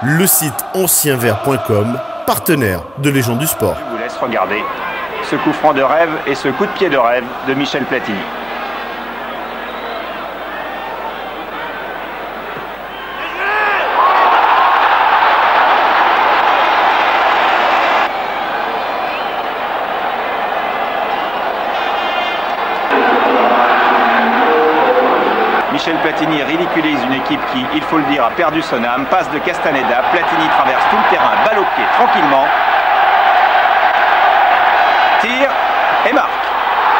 Le site ancienvert.com, partenaire de Légende du Sport. Je vous laisse regarder ce coup franc de rêve et ce coup de pied de rêve de Michel Platini. Michel Platini ridiculise une équipe qui, il faut le dire, a perdu son âme. Passe de Castaneda, Platini traverse tout le terrain, balle au pied, tranquillement. Tire et marque.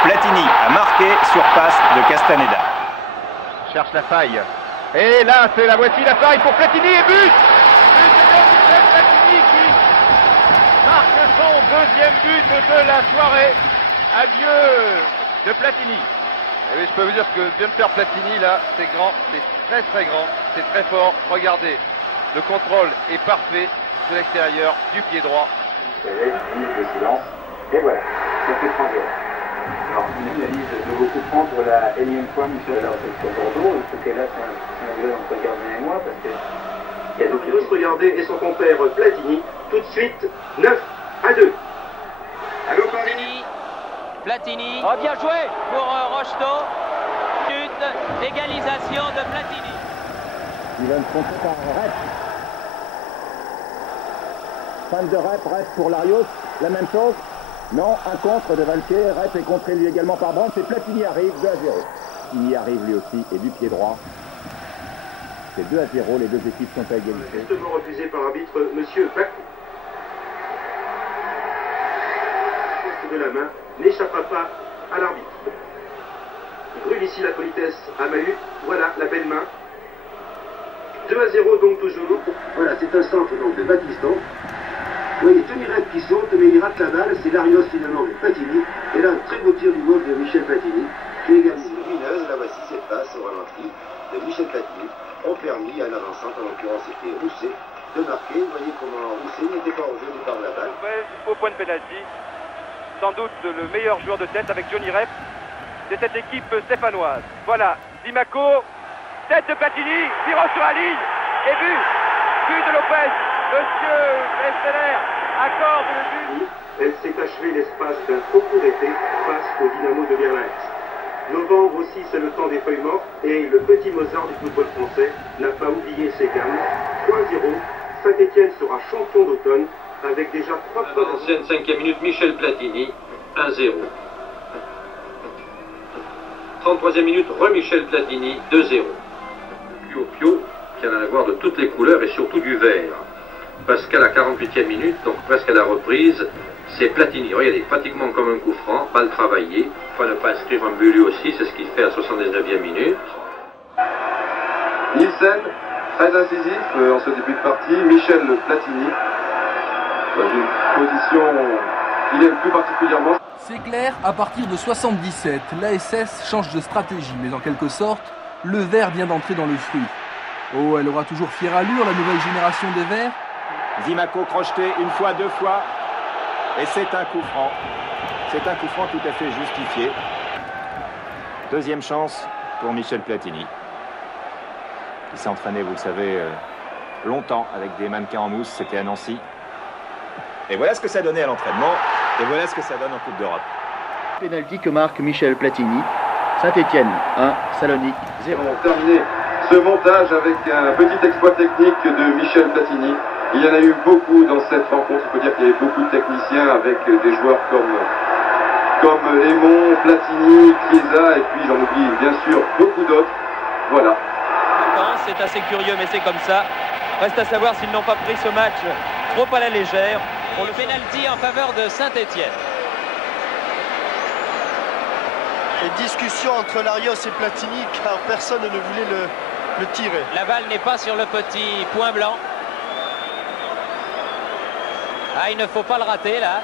Platini a marqué sur passe de Castaneda. Cherche la faille. Et là, c'est la voici la faille pour Platini et but. But de Michel Platini qui marque son deuxième but de la soirée. Adieu de Platini. Et oui, je peux vous dire ce que vient de faire Platini là, c'est grand, c'est très très grand, c'est très fort. Regardez, le contrôle est parfait de l'extérieur du pied droit. Une minute de silence, et voilà, ça fait 3 heures. Alors, une analyse de vos coups francs pour la énième fois, Michel. Alors, c'est sur Bordeaux, ce que là, c'est un duel entre Gardien et moi, parce que il y a d'autres choses. Regardez, et son compère Platini, tout de suite, 9-2. Allô, Platini. Platini. Oh, bien joué pour Rocheteau. Une égalisation de Platini. Il va me tromper par Rep. Fan de Rep pour Larios. La même chose. Non, un contre de Valquet. Rep est contré lui également par Brandt. Et Platini arrive 2-0. Platini arrive lui aussi et du pied droit. C'est 2-0. Les deux équipes sont à égalité. Justement refusé par l'arbitre, Monsieur Bakou. De la main n'échappera pas à l'arbitre. Il brûle ici la politesse à Mahut. Voilà la belle main. 2-0 donc toujours. Voilà, c'est un centre donc de Battiston. Vous voyez Tony Rep qui saute, mais il rate la balle. C'est Larios finalement de Platini. Et là, un très beau tir du gauche de Michel Platini. Qui est également lumineuse. Là voici cette passe au ralenti de Michel Platini. Ont permis à l'avançante, en l'occurrence c'était Rousset, de marquer. Vous voyez comment Rousset n'était pas au jeu du par la balle. Au point de pénalty. Sans doute le meilleur joueur de tête avec Johnny Rep de cette équipe stéphanoise. Voilà, Dimaco, tête de Platini, tirant sur la ligne, et but de Lopez. Monsieur Esteller accorde le but. Elle s'est achevée l'espace d'un trop court été face au Dynamo de Berlin. Novembre aussi, c'est le temps des feuilles mortes, et le petit Mozart du football français n'a pas oublié ses gammes. 3-0, Saint-Etienne sera champion d'automne, avec déjà 3 points. Ancienne 5e minute, Michel Platini, 1-0. 33e minute, Michel Platini, 2-0. Pio, qui en a à voir de toutes les couleurs et surtout du vert. Parce qu'à la 48e minute, donc presque à la reprise, c'est Platini. Regardez, pratiquement comme un coup franc, balle travaillée. Il faut ne pas inscrire un but lui aussi, c'est ce qu'il fait à la 79e minute. Nielsen, très incisif en ce début de partie. Michel Platini. Dans une position qu'il aime plus particulièrement. C'est clair, à partir de 77, l'ASS change de stratégie, mais en quelque sorte, le vert vient d'entrer dans le fruit. Oh, elle aura toujours fière allure, la nouvelle génération des verts. Dimaco crocheté une fois, deux fois, et c'est un coup franc. C'est un coup franc tout à fait justifié. Deuxième chance pour Michel Platini. Il s'est entraîné, vous le savez, longtemps avec des mannequins en mousse, c'était à Nancy. Et voilà ce que ça donnait à l'entraînement, et voilà ce que ça donne en Coupe d'Europe. Pénalty que marque Michel Platini. Saint-Etienne 1, Salonique 0. On va terminer ce montage avec un petit exploit technique de Michel Platini. Il y en a eu beaucoup dans cette rencontre, il faut dire qu'il y avait beaucoup de techniciens avec des joueurs comme Aymon, Platini, Chiesa, et puis j'en oublie bien sûr beaucoup d'autres. Voilà. C'est assez curieux, mais c'est comme ça. Reste à savoir s'ils n'ont pas pris ce match trop à la légère. Pour le pénalty en faveur de Saint-Etienne. Et discussion entre Larios et Platini car personne ne voulait le tirer. La balle n'est pas sur le petit point blanc. Ah, il ne faut pas le rater là.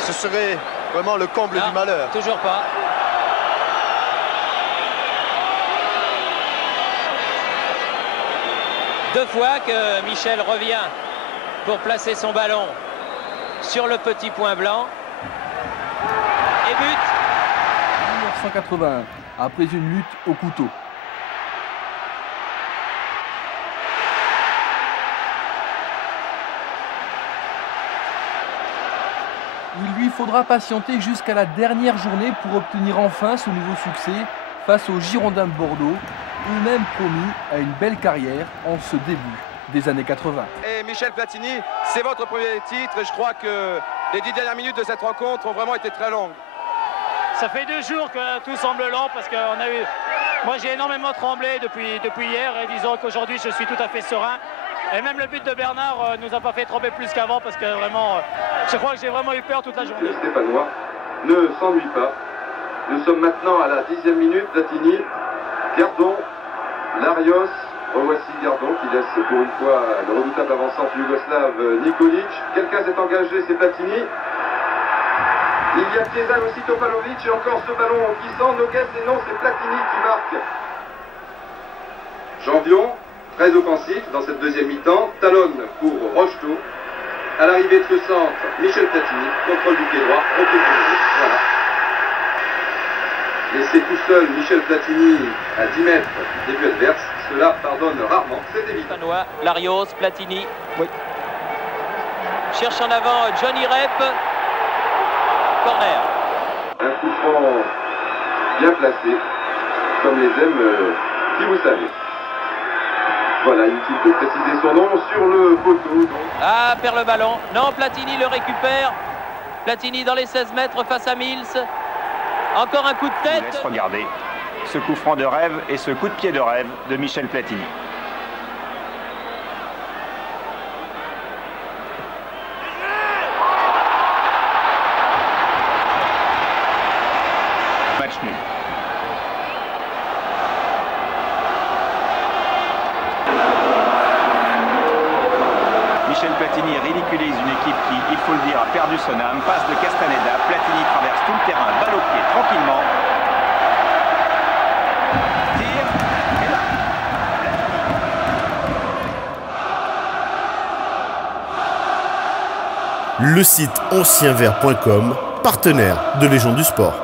Ce serait vraiment le comble non, du malheur. Toujours pas. Deux fois que Michel revient pour placer son ballon sur le petit point blanc. Et but. 1981, après une lutte au couteau. lui faudra patienter jusqu'à la dernière journée pour obtenir enfin ce nouveau succès face aux Girondins de Bordeaux, eux-mêmes promis à une belle carrière en ce début des années 80. Et Michel Platini, c'est votre premier titre et je crois que les 10 dernières minutes de cette rencontre ont vraiment été très longues. Ça fait 2 jours que tout semble lent parce que moi j'ai énormément tremblé depuis hier et disons qu'aujourd'hui je suis tout à fait serein. Et même le but de Bernard nous a pas fait trembler plus qu'avant parce que vraiment, je crois que j'ai vraiment eu peur toute la journée. Le Stéphanois ne s'ennuie pas. Nous sommes maintenant à la 10e minute. Platini, Gardon, Larios. Revoici Gardon qui laisse pour une fois le redoutable avant-centre yougoslave Nikolic. Quelqu'un s'est engagé, c'est Platini. Il y a Chiesa aussi, Topalovic et encore ce ballon qui sent Noguès et non, c'est Platini qui marque. Janvion, très offensif dans cette deuxième mi-temps. Talonne pour Rocheteau. À l'arrivée de ce centre, Michel Platini, contrôle du pied droit, recul du milieu. Voilà. Laissé tout seul, Michel Platini à 10 mètres des buts adverses. Cela pardonne rarement, c'est évident. Larios, Platini. Oui. Cherche en avant Johnny Rep. Corner. Un coup franc bien placé, comme les aime qui vous savez. Voilà, inutile de préciser son nom sur le poteau. Donc. Ah, perd le ballon. Non, Platini le récupère. Platini dans les 16 mètres face à Mills. Encore un coup de tête. Laisse regarder ce coup franc de rêve et ce coup de pied de rêve de Michel Platini. Match nul. Michel Platini ridiculise une équipe qui, il faut le dire, a perdu son âme. Passe de Castaneda, Platini traverse tout le terrain, balle au pied, tranquillement. Tire, et là, Le site ancienvert.com, partenaire de Légion du Sport.